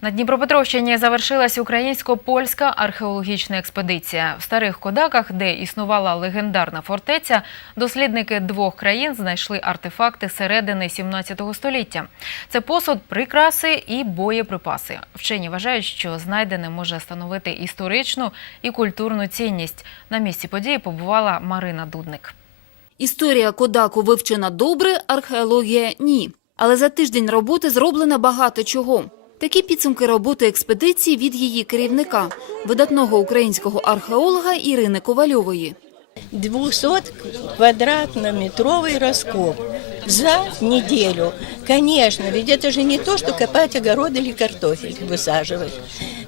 На Дніпропетровщині завершилась українсько-польська археологічна експедиція. В старих кодаках, де існувала легендарна фортеця, дослідники двох країн знайшли артефакти середини 17 століття. Це посуд, прикраси і боєприпаси. Вчені вважають, що знайдене може становити історичну і культурну цінність. На місці події побувала Марина Дудник. Історія Кодаку вивчена добре, археологія – ні. Але за тиждень роботи зроблено багато чого. Такі підсумки роботи експедиції від її керівника, видатного українського археолога Ірини Ковальової. 200 квадратно-метровый раскоп за неделю. Конечно, ведь это же не то, что копать огород или картофель высаживать.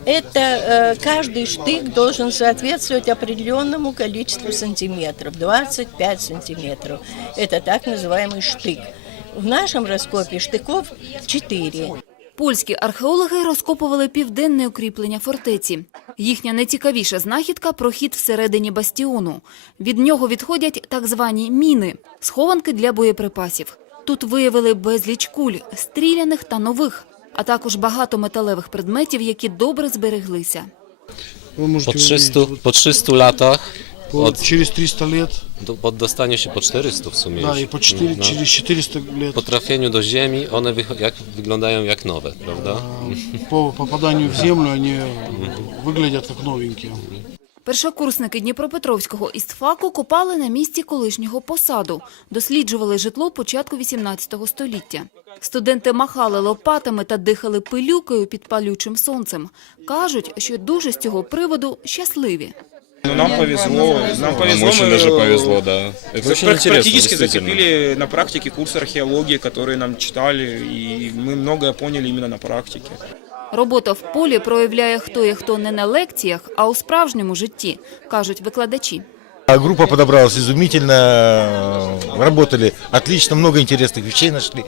Это э, каждый штык должен соответствовать определенному количеству сантиметров, 25 сантиметров. Это так называемый штык. В нашем раскопе штыков 4. Польські археологи розкопували південне укріплення фортеці. Їхня найцікавіша знахідка – прохід всередині бастіону. Від нього відходять так звані міни – схованки для боєприпасів. Тут виявили безліч куль, стріляних та нових, а також багато металевих предметів, які добре збереглися. Po 300, увидеть, po 300 latach, вот, через 300 лет, do, po dostaniu się po 400 w sumie да, już, и по 4, no, через 400 лет, po trafieniu do ziemi one wycho- jak, wyglądają jak nowe, prawda? по попаданию в землю они выглядят как новенькие. Першокурсники Дніпропетровського істфаку копали на місці колишнього посаду, досліджували житло початку 18 століття. Студенти махали лопатами та дихали пилюкою під палючим сонцем. Кажуть, що дуже з цього приводу щасливі. Ну, нам повезло, нам повезло. Нам очень мы, даже э, повезло, да. Это пр- очень пр- интересно, Практически действительно. закрепили на практике курс археологии, который нам читали, и мы многое поняли именно на практике. Робота в полі проявляє хто є хто не на лекціях, а у справжньому житті, кажуть викладачі. А Группа подобралась изумительно, работали отлично, много интересных вещей нашли.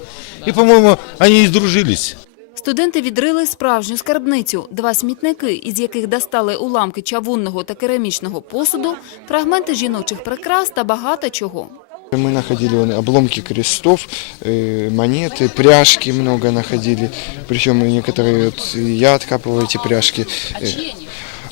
И, по-моему, они и сдружились. Студенти відрили справжню скарбницю – два смітники, із яких достали уламки чавунного та керамічного посуду, фрагменти жіночих прикрас та багато чого. Мы находили вон, обломки крестов, э, монеты, пряжки много находили. Причем некоторые, вот, я откапывал эти пряжки. Э,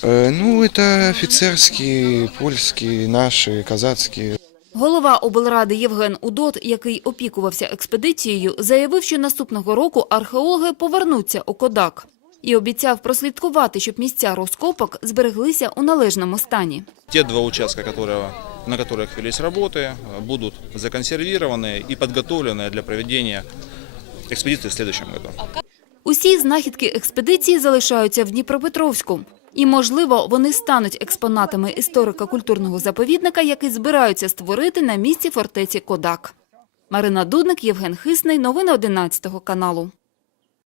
э, ну, это офицерские, польские, наши, казацкие. Голова облради Євген Удот, який опікувався експедицією, заявив, що наступного року археологи повернуться у Кодак. І обіцяв прослідкувати, щоб місця розкопок збереглися у належному стані. Те два участка, которые, на которых велись работы, э, будут законсервированы и подготовлены для проведения экспедиции в следующем году. Усі знахідки експедиції залишаються в Дніпропетровську. І, можливо, вони стануть експонатами історико-культурного заповідника, який збираються створити на місці фортеці Кодак. Марина Дудник, Євген Хисний. Новини 11 каналу.